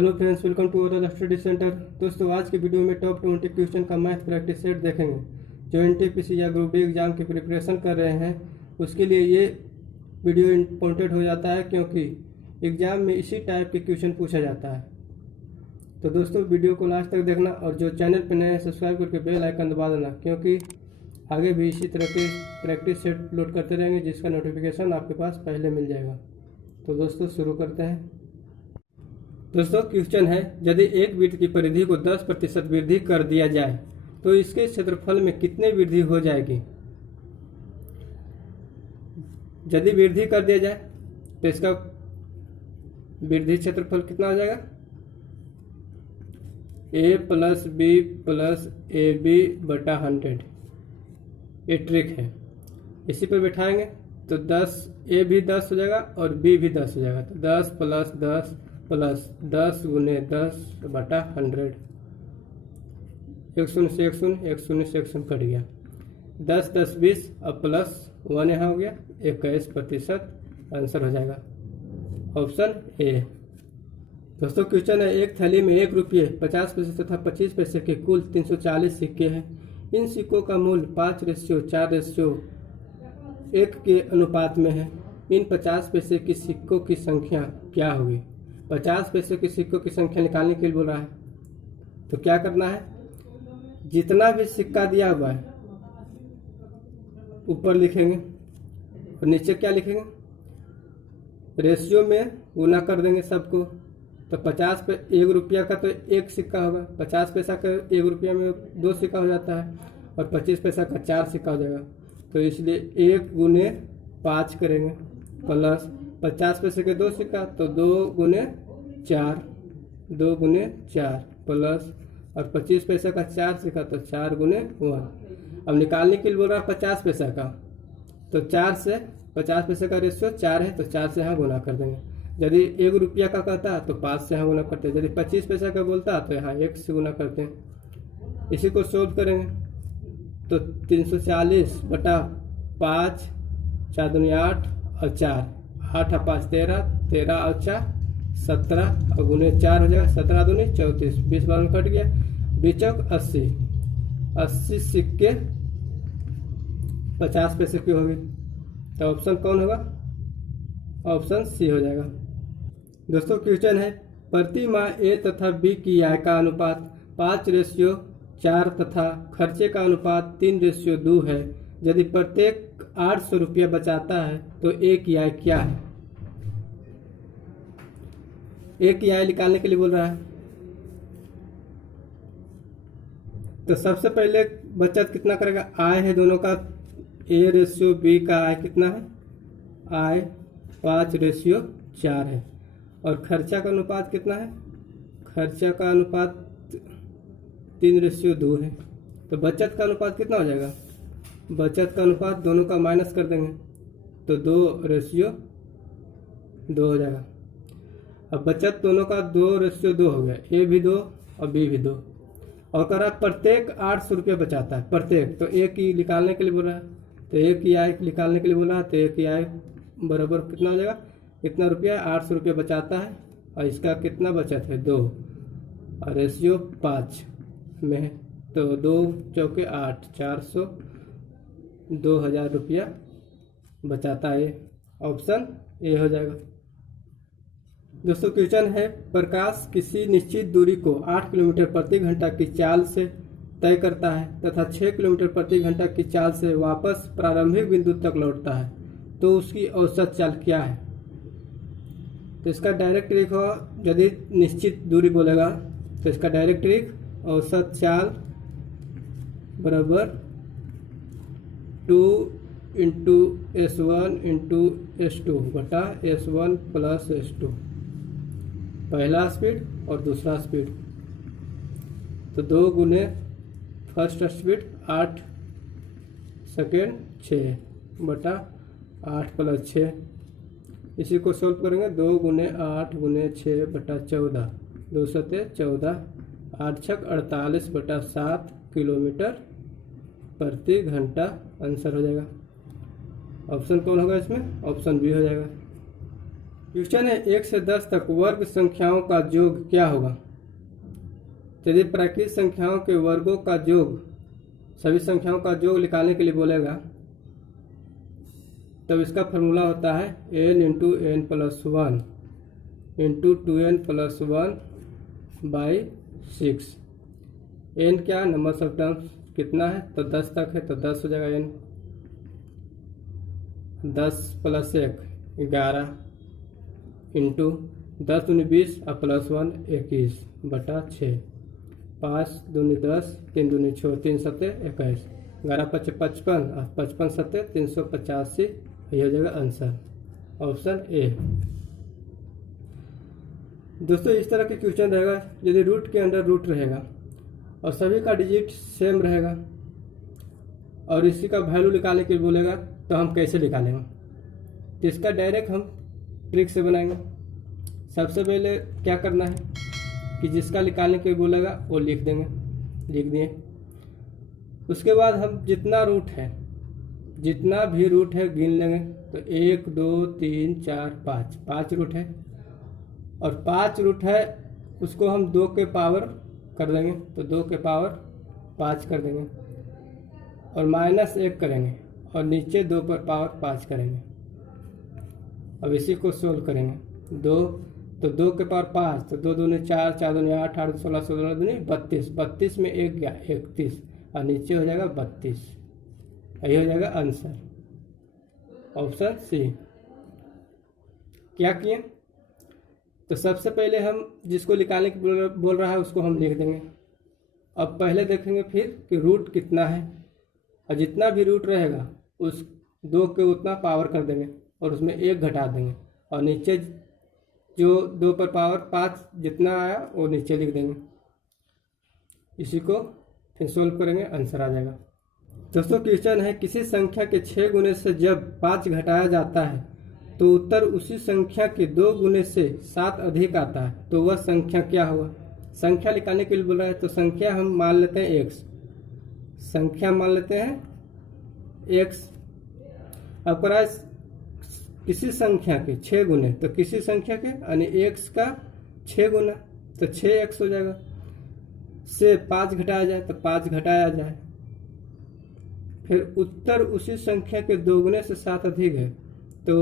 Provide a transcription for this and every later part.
Hello friends, welcome to our study centre. दोस्तों, आज की वीडियो में टॉप 20 क्वेश्चन का मैथ प्रैक्टिस सेट देखेंगे। जो एनटीपीसी या ग्रुप डी एग्जाम की प्रिपरेशन कर रहे हैं उसके लिए ये वीडियो इम्पोर्टेंट हो जाता है, क्योंकि एग्जाम में इसी टाइप के क्वेश्चन पूछा जाता है। तो दोस्तों, वीडियो को लास्ट तक देखना और जो चैनल पर नए हैं सब्सक्राइब करके बेल आइकन दबा देना, क्योंकि आगे भी इसी तरह के प्रैक्टिस सेट अपलोड करते रहेंगे जिसका नोटिफिकेशन आपके पास पहले मिल जाएगा। तो दोस्तों, शुरू करते हैं। दोस्तों, क्वेश्चन है, यदि एक वृत्त की परिधि को 10% वृद्धि कर दिया जाए तो इसके क्षेत्रफल में कितने वृद्धि हो जाएगी। यदि वृद्धि कर दिया जाए तो इसका वृद्धि क्षेत्रफल कितना हो जाएगा? a plus B plus A B बटा 100। ये ट्रिक है, इसी पर बैठाएंगे तो 10 a भी 10 हो जाएगा और b भी 10 हो जाएगा। तो 10 प्लस 10 प्लस 10 गुने 10 बटा 100। एक शून्य से एक शून्य, एक शून्य से एक शून्य कट गया। 10 10 20 अब प्लस 1 यहाँ हो गया, 21% आंसर हो जाएगा ऑप्शन ए। दोस्तों, क्वेश्चन है, एक थैली में 1 रुपये 50 पैसे तथा 25 पैसे के कुल 340 सिक्के हैं। इन सिक्कों का मूल्य 5:4:1 के अनुपात में है। इन 50 पैसे की सिक्कों की संख्या क्या होगी? 50 पैसे के सिक्कों की संख्या निकालने के लिए बोल रहा है। तो क्या करना है, जितना भी सिक्का दिया हुआ है ऊपर लिखेंगे और नीचे क्या लिखेंगे, रेशियो में गुना कर देंगे सबको। तो 50 पे 1 रुपया का तो 1 सिक्का होगा, 50 पैसा का 1 रुपया में 2 सिक्का हो जाता है और 25 पैसा का 4 सिक्का हो जाएगा। तो इसलिए 1 गुने 5 करेंगे प्लस 50 पैसे के 2 सिक्का तो 2 गुने 4, 2 गुने 4 प्लस और 25 पैसे का 4 सिक्का तो 4 गुने 1। अब निकालने के लिए बोल रहा है 50 पैसा का, तो 4 से 50 पैसे का रेशियो 4 है तो 4 से यहाँ गुना कर देंगे। यदि 1 रुपया का कहता है तो 5 से यहाँ गुना करते हैं। यदि 25 पैसा का बोलता है तो यहाँ 1 से गुना करते हैं। इसी को सोल्व करेंगे तो 340 बटा 5, 4 दूनी 8 और 4, 8 और 5 13, 13 और 4 17 और गुने 4 हो जाएगा, 17 दूनी 34, 20 बार में कट गया। बीचक 80 सिक्के 50 पैसे की होगी। तो ऑप्शन कौन होगा? ऑप्शन सी हो जाएगा। दोस्तों, क्वेश्चन है, प्रति माह ए तथा बी की आय का अनुपात 5:4 तथा खर्चे का अनुपात 3:2 है। यदि प्रत्येक 800 रुपया बचाता है तो ए की आय क्या है? ए की आय निकालने के लिए बोल रहा है। तो सबसे पहले बचत कितना करेगा? आय है दोनों का, ए रेशियो बी का आय कितना है? आय 5:4 है। और खर्चा का अनुपात कितना है? खर्चा का अनुपात 3:2 है। तो बचत का अनुपात कितना हो जाएगा? बचत का अनुपात दोनों का माइनस कर देंगे तो 2:2 हो जाएगा। अब बचत दोनों का 2:2 हो गया, ए भी 2 और बी भी 2। और कह रहा है प्रत्येक 800 रुपये बचाता है, प्रत्येक, तो ए की निकालने के लिए बोल रहा है। तो ए की आय निकालने के लिए बोला है तो ए की आय बराबर कितना हो जाएगा? कितना रुपया? 800 रुपये बचाता है और इसका कितना बचत है? 2 और रेशियो 5 में है तो 2 चौके 8, 400, 2000 रुपया बचाता है। ऑप्शन ए हो जाएगा। दोस्तों, क्वेश्चन है, प्रकाश किसी निश्चित दूरी को 8 किलोमीटर प्रति घंटा की चाल से तय करता है तथा 6 किलोमीटर प्रति घंटा की चाल से वापस प्रारंभिक बिंदु तक लौटता है, तो उसकी औसत चाल क्या है? तो इसका डायरेक्ट ट्रिक हो, यदि निश्चित दूरी बोलेगा तो इसका डायरेक्ट ट्रिक औसत चाल बराबर 2 इंटू S1 इंटू S2 बटा S1 प्लस S2, पहला स्पीड और दूसरा स्पीड। तो 2 गुने फर्स्ट स्पीड 8 सेकेंड 6 बटा 8 प्लस 6। इसी को सोल्व करेंगे, 2 गुने 8 गुने 6 बटा 14, 2 सते 14, 8 छक 48 बटा 7 किलोमीटर प्रति घंटा आंसर हो जाएगा। ऑप्शन कौन होगा इसमें? ऑप्शन बी हो जाएगा। क्वेश्चन है 1 से 10 तक वर्ग संख्याओं का योग क्या होगा। यदि प्राकृत संख्याओं के वर्गों का योग, सभी संख्याओं का योग निकालने के लिए बोलेगा, तब इसका फॉर्मूला होता है n into N plus 1 into 2n plus 1 by 6। n क्या, नंबर ऑफ टर्म्स कितना है, तो 10 तक है तो 10 हो जाएगा n। 10 प्लस 1 11 इंटू 10 दूनी 20 और प्लस 1 21 बटा 6। 5 दूनी 10, 3 दूनी 6, 3 सत्ते 21, 11 पच्चे 55 और 55 सत्ते 385। यह हो जाएगा आंसर, ऑप्शन ए। दोस्तों इस तरह के क्वेश्चन रहेगा यदि रूट के अंदर रूट रहेगा और सभी का डिजिट सेम रहेगा और इसी का वैल्यू निकालने के लिए बोलेगा, तो हम कैसे निकालेंगे। तो इसका डायरेक्ट हम ट्रिक से बनाएंगे। सबसे पहले क्या करना है कि जिसका निकालने के लिए बोलेगा वो लिख देंगे, लिख दिए। उसके बाद हम जितना रूट है, जितना भी रूट है गिन लेंगे। तो 1 2 3 4 5, 5 रूट है और 5 रूट है, उसको हम 2 के पावर कर देंगे, तो 2 के पावर 5 कर देंगे और -1 करेंगे और नीचे 2 पर पावर 5 करेंगे। अब इसी को सोल्व करेंगे। 2 तो 2 के पावर 5, तो 2 दूनी 4, 4 दूनी 8, 8 16, 16 दूनी 32, 32 में 1 गया 31 और नीचे हो जाएगा 32। यही हो जाएगा आंसर, ऑप्शन सी। क्या किए, तो सबसे पहले हम जिसको निकालने की बोल रहा है उसको हम लिख देंगे। अब पहले देखेंगे फिर कि रूट कितना है और जितना भी रूट रहेगा उस 2 के उतना पावर कर देंगे और उसमें 1 घटा देंगे और नीचे जो 2 पर पावर 5 जितना आया वो नीचे लिख देंगे। इसी को फिर सोल्व करेंगे, आंसर आ जाएगा। दोस्तों क्वेश्चन है किसी संख्या के 6 गुने से जब 5 घटाया जाता है तो उत्तर उसी संख्या के 2 गुने से 7 अधिक आता है, तो वह संख्या क्या हुआ। संख्या निकालने के लिए बोला है, तो संख्या हम मान लेते हैं x, संख्या मान लेते हैं x। अब करा किसी संख्या के 6 गुने, तो किसी संख्या के यानी x का 6 गुना, तो 6x हो जाएगा। से 5 घटाया जाए तो 5 घटाया जाए, फिर उत्तर उसी संख्या के 2 गुने से 7 अधिक है, तो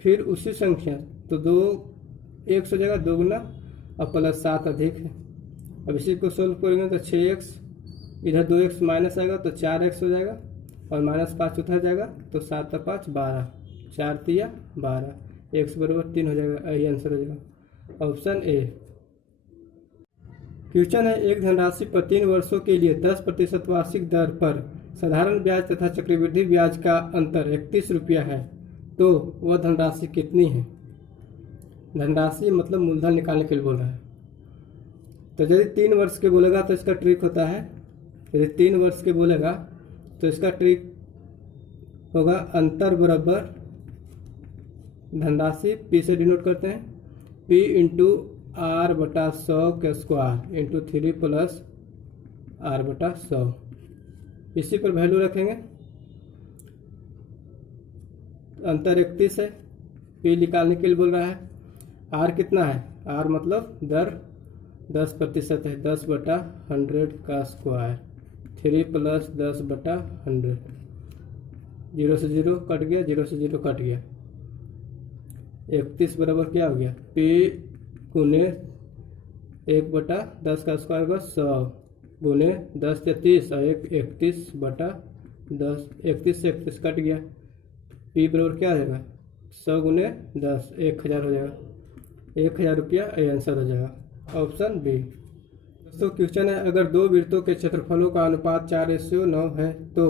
फिर उसी संख्या, तो 2 x हो जाएगा 2 गुना और प्लस 7 अधिक है। अब इसी को सोल्व करेंगे तो 6x, इधर 2x माइनस आएगा तो 4x हो जाएगा और -5 उधर जाएगा तो 7 और 5 12, 4 3 12, x बराबर 3 हो जाएगा। यही आंसर हो जाएगा, ऑप्शन ए। क्वेश्चन है एक धनराशि पर 3 वर्षों के लिए 10% वार्षिक दर पर साधारण ब्याज तथा चक्रवृद्धि ब्याज का अंतर 31 रुपया है, तो वह धनराशि कितनी है। धनराशि मतलब मूलधन निकालने के लिए बोल रहा है। तो यदि 3 वर्ष के बोलेगा तो इसका ट्रिक होता है, यदि 3 वर्ष के बोलेगा तो इसका ट्रिक होगा अंतर बराबर धनराशि P से डिनोट करते हैं, P इंटू R बटा 100 के स्क्वायर इंटू 3 प्लस R बटा 100। इसी पर वैल्यू रखेंगे। अंतर 31 है, P निकालने के लिए बोल रहा है। R कितना है, R मतलब दर 10% है, 10 बटा 100 का स्क्वायर, 3 प्लस 10 बटा 100। 0 से 0 कट गया, 0 से 0 कट गया। 31 बराबर क्या हो गया, P गुने 1 बटा 10 का स्क्वायर होगा 100 गुने 10 या 30 और 31 बटा 10, 31 से 31 कट गया। P बराबर क्या हो जाएगा, 100 गुने 10, 1000 हो जाएगा, 1000 रुपया। ये आंसर हो जाएगा, ऑप्शन बी। दोस्तों क्वेश्चन है अगर 2 वृत्तों के क्षेत्रफलों का अनुपात 4:9 है तो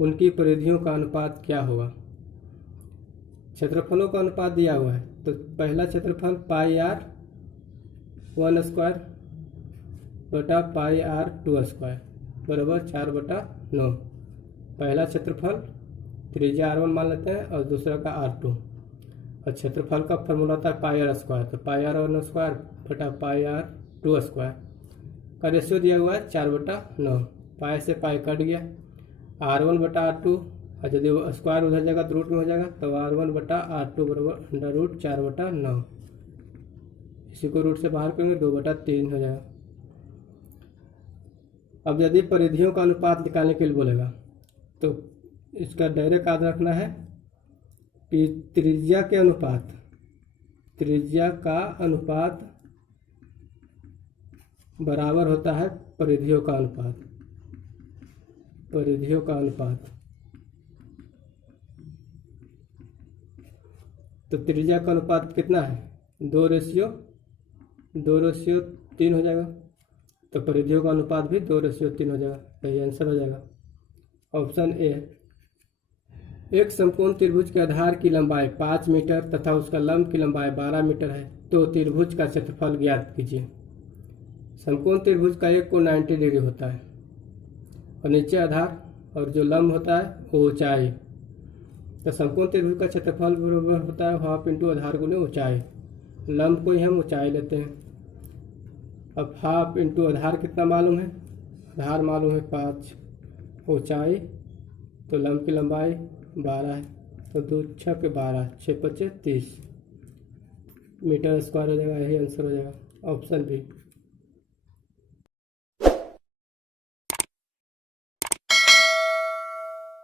उनकी परिधियों का अनुपात क्या होगा। क्षेत्रफलों का अनुपात दिया हुआ है, तो पहला क्षेत्रफल πr 1 स्क्वायर बटा πr 2 स्क्वायर बराबर 4/9। पहला क्षेत्रफल त्रिज्या r1 मान लेते हैं और दूसरा का r2, और क्षेत्रफल का फॉर्मूला होता है πr स्क्वायर, तो πr 1 स्क्वायर बटा πr 2 स्क्वायर का रेशियो दिया हुआ है 4/9। पाई से पाई कट गया, r1 बटा r2 और यदि वो स्क्वायर उधर जाएगा तो रूट में हो जाएगा, तो R1/R2 बराबर √4/9। इसी को रूट से बाहर करेंगे 2/3 हो जाएगा। अब यदि परिधियों का अनुपात निकालने के लिए बोलेगा तो इसका डायरेक्ट याद रखना है कि त्रिज्या का अनुपात बराबर होता है परिधियों का अनुपात। तो त्रिज्या का अनुपात कितना है? 2:3 हो जाएगा। तो परिधियों का अनुपात भी 2:3 हो जाएगा। तो ये आंसर हो जाएगा ऑप्शन ए। एक समकोण त्रिभुज के आधार की लंबाई 5 मीटर तथा उसका लंब की लंबाई 12 मीटर है, तो त्रिभुज का क्षेत्रफल ज्ञात कीजिए। समकोण त्रिभुज का एक कोण 90 डिग्री होता है और नीचे आधार और जो लंब होता है वो ऊंचाई। तो समकोण त्रिभुज का क्षेत्रफल बराबर होता है हाफ इंटू आधार गुने ऊंचाई। लंब को ही हम ऊंचाई लेते हैं। अब हाफ इंटू आधार कितना मालूम है? आधार मालूम है 5, ऊंचाई तो लंब की लंबाई 12 है, तो 2 6 के 12, 6 5 30 मीटर स्क्वायर हो जाएगा। यही आंसर हो जाएगा ऑप्शन बी।